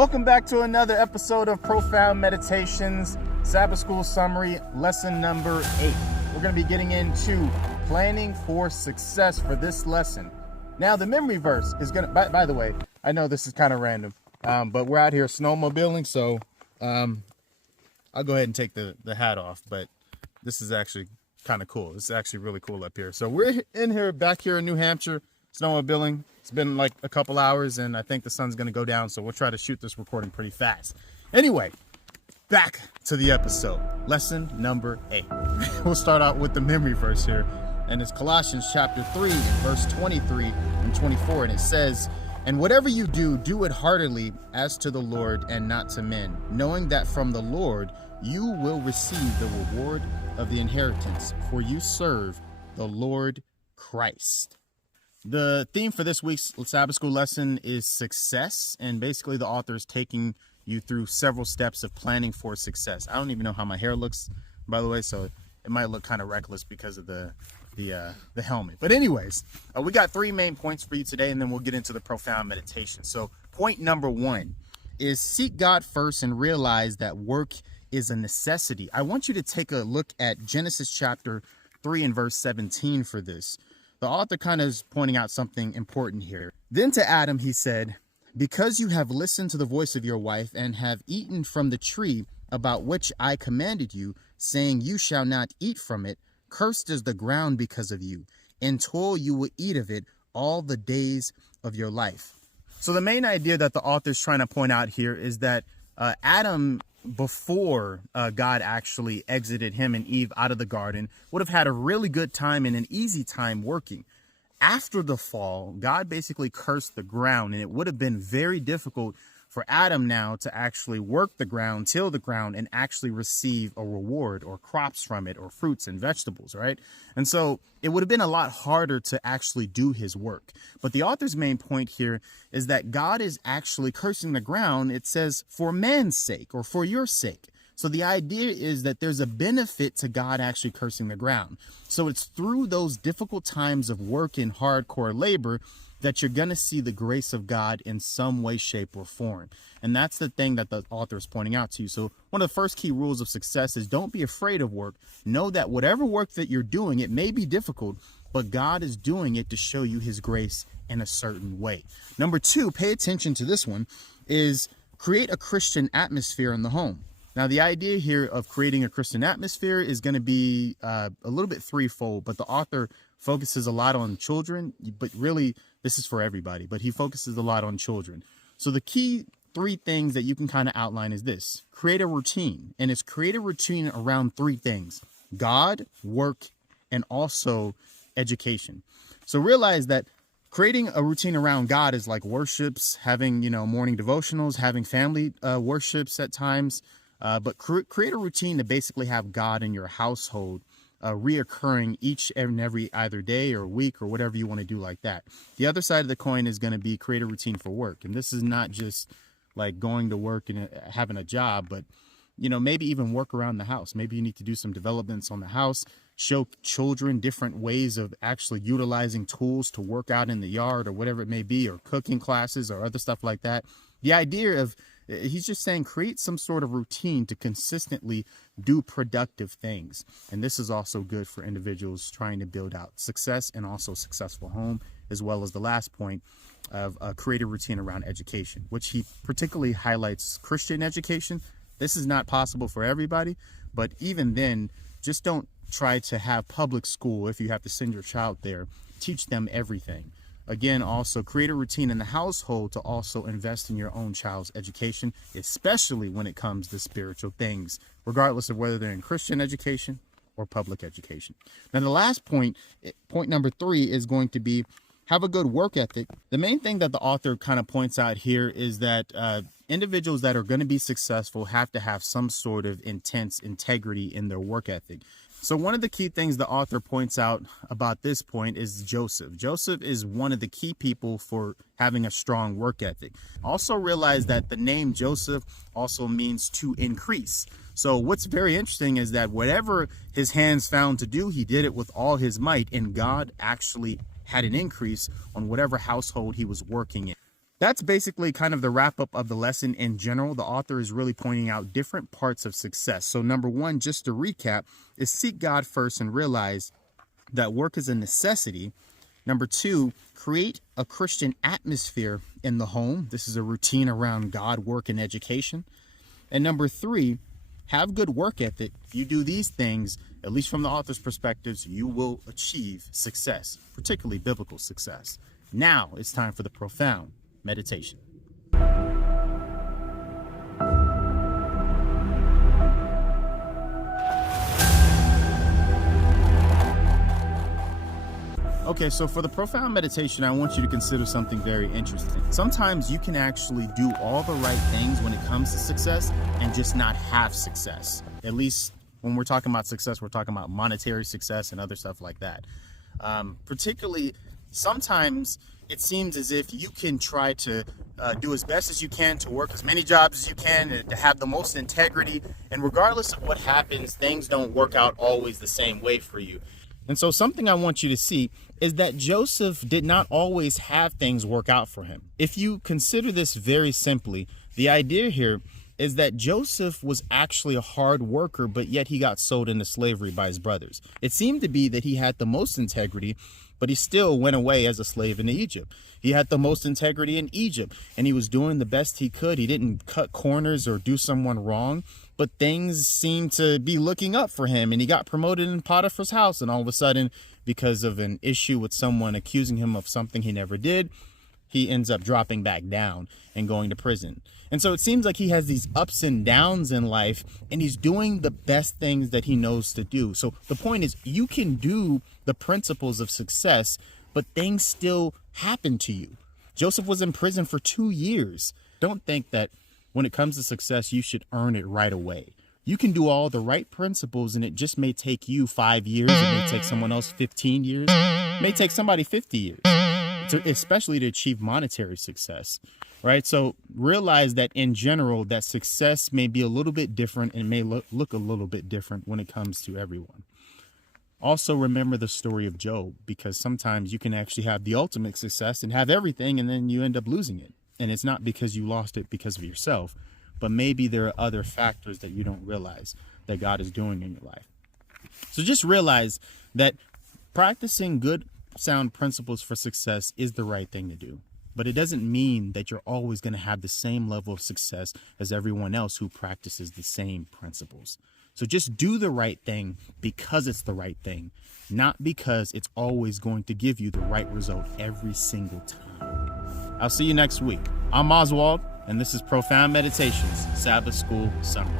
Welcome back to another episode of Profound Meditations, Sabbath School Summary, lesson number 8. We're going to be getting into planning for success for this lesson. Now, the memory verse is going to, by the way, I know this is kind of random, but we're out here snowmobiling, so I'll go ahead and take the hat off, but this is actually kind of cool. This is actually really cool up here. So we're back here in New Hampshire, snowmobiling. It's been like a couple hours and I think the sun's going to go down, so we'll try to shoot this recording pretty fast. Anyway, back to the episode. Lesson number 8. We'll start out with the memory verse here, and it's Colossians chapter 3, verse 23 and 24, and it says, "And whatever you do, do it heartily as to the Lord and not to men, knowing that from the Lord you will receive the reward of the inheritance, for you serve the Lord Christ." The theme for this week's Sabbath School lesson is success, and basically the author is taking you through several steps of planning for success. I don't even know how my hair looks, by the way, so it might look kind of reckless because of the helmet. But anyways, we got 3 main points for you today, and then we'll get into the profound meditation. So point number 1 is seek God first and realize that work is a necessity. I want you to take a look at Genesis chapter 3 and verse 17 for this. The author kind of is pointing out something important here. Then to Adam he said, "Because you have listened to the voice of your wife and have eaten from the tree about which I commanded you, saying you shall not eat from it, cursed is the ground because of you. In toil you will eat of it all the days of your life." So the main idea that the author is trying to point out here is that Adam, before God actually exited him and Eve out of the garden, would have had a really good time and an easy time working. After the fall, God basically cursed the ground, and it would have been very difficult for Adam now to actually work the ground, till the ground, and actually receive a reward or crops from it or fruits and vegetables, right? And so it would have been a lot harder to actually do his work. But the author's main point here is that God is actually cursing the ground. It says for man's sake or for your sake. So the idea is that there's a benefit to God actually cursing the ground. So it's through those difficult times of work and hardcore labor that you're going to see the grace of God in some way, shape, or form. And that's the thing that the author is pointing out to you. So one of the first key rules of success is don't be afraid of work. Know that whatever work that you're doing, it may be difficult, but God is doing it to show you his grace in a certain way. Number 2, pay attention to this one, is create a Christian atmosphere in the home. Now, the idea here of creating a Christian atmosphere is going to be a little bit threefold, but the author focuses a lot on children, but really this is for everybody, but he focuses a lot on children. So the key 3 things that you can kind of outline is this: create a routine, and it's create a routine around 3 things: God, work, and also education. So realize that creating a routine around God is like worships, having, morning devotionals, having family worships at times, but create a routine to basically have God in your household reoccurring each and every either day or week or whatever you want to do like that. The other side of the coin is going to be create a routine for work. And this is not just like going to work and having a job, but, maybe even work around the house. Maybe you need to do some developments on the house, show children different ways of actually utilizing tools to work out in the yard or whatever it may be, or cooking classes or other stuff like that. The idea of he's just saying create some sort of routine to consistently do productive things. And this is also good for individuals trying to build out success and also successful home, as well as the last point of create a routine around education, which he particularly highlights Christian education. This is not possible for everybody, but even then, just don't try to have public school. If you have to send your child there, teach them everything. Again, also create a routine in the household to also invest in your own child's education, especially when it comes to spiritual things, regardless of whether they're in Christian education or public education. Now, the last point number 3, is going to be have a good work ethic. The main thing that the author kind of points out here is that individuals that are going to be successful have to have some sort of intense integrity in their work ethic. So one of the key things the author points out about this point is Joseph. Joseph is one of the key people for having a strong work ethic. Also realize that the name Joseph also means to increase. So what's very interesting is that whatever his hands found to do, he did it with all his might, and God actually had an increase on whatever household he was working in. That's basically kind of the wrap up of the lesson in general. The author is really pointing out different parts of success. So number one, just to recap, is seek God first and realize that work is a necessity. Number two, create a Christian atmosphere in the home. This is a routine around God, work, and education. And number three, have good work ethic. If you do these things, at least from the author's perspectives, you will achieve success, particularly biblical success. Now it's time for the profound meditation. Okay, so for the profound meditation, I want you to consider something very interesting. Sometimes you can actually do all the right things when it comes to success and just not have success. At least when we're talking about success, we're talking about monetary success and other stuff like that. Particularly, sometimes it seems as if you can try to do as best as you can to work as many jobs as you can and to have the most integrity. And regardless of what happens, things don't work out always the same way for you. And so something I want you to see is that Joseph did not always have things work out for him. If you consider this very simply, the idea here is that Joseph was actually a hard worker, but yet he got sold into slavery by his brothers. It seemed to be that he had the most integrity, but he still went away as a slave into Egypt. He had the most integrity in Egypt, and he was doing the best he could. He didn't cut corners or do someone wrong, but things seemed to be looking up for him, and he got promoted in Potiphar's house, and all of a sudden, because of an issue with someone accusing him of something he never did, he ends up dropping back down and going to prison. And so it seems like he has these ups and downs in life, and he's doing the best things that he knows to do. So the point is, you can do the principles of success, but things still happen to you. Joseph was in prison for 2 years. Don't think that when it comes to success, you should earn it right away. You can do all the right principles, and it just may take you 5 years. It may take someone else 15 years. It may take somebody 50 years. Especially to achieve monetary success, right? So realize that in general, that success may be a little bit different and may look a little bit different when it comes to everyone. Also remember the story of Job, because sometimes you can actually have the ultimate success and have everything, and then you end up losing it. And it's not because you lost it because of yourself, but maybe there are other factors that you don't realize that God is doing in your life. So just realize that practicing good sound principles for success is the right thing to do, but it doesn't mean that you're always going to have the same level of success as everyone else who practices the same principles. So just do the right thing because it's the right thing, not because it's always going to give you the right result every single time. I'll see you next week. I'm Oswald, and this is Profound Meditations, Sabbath School Summary.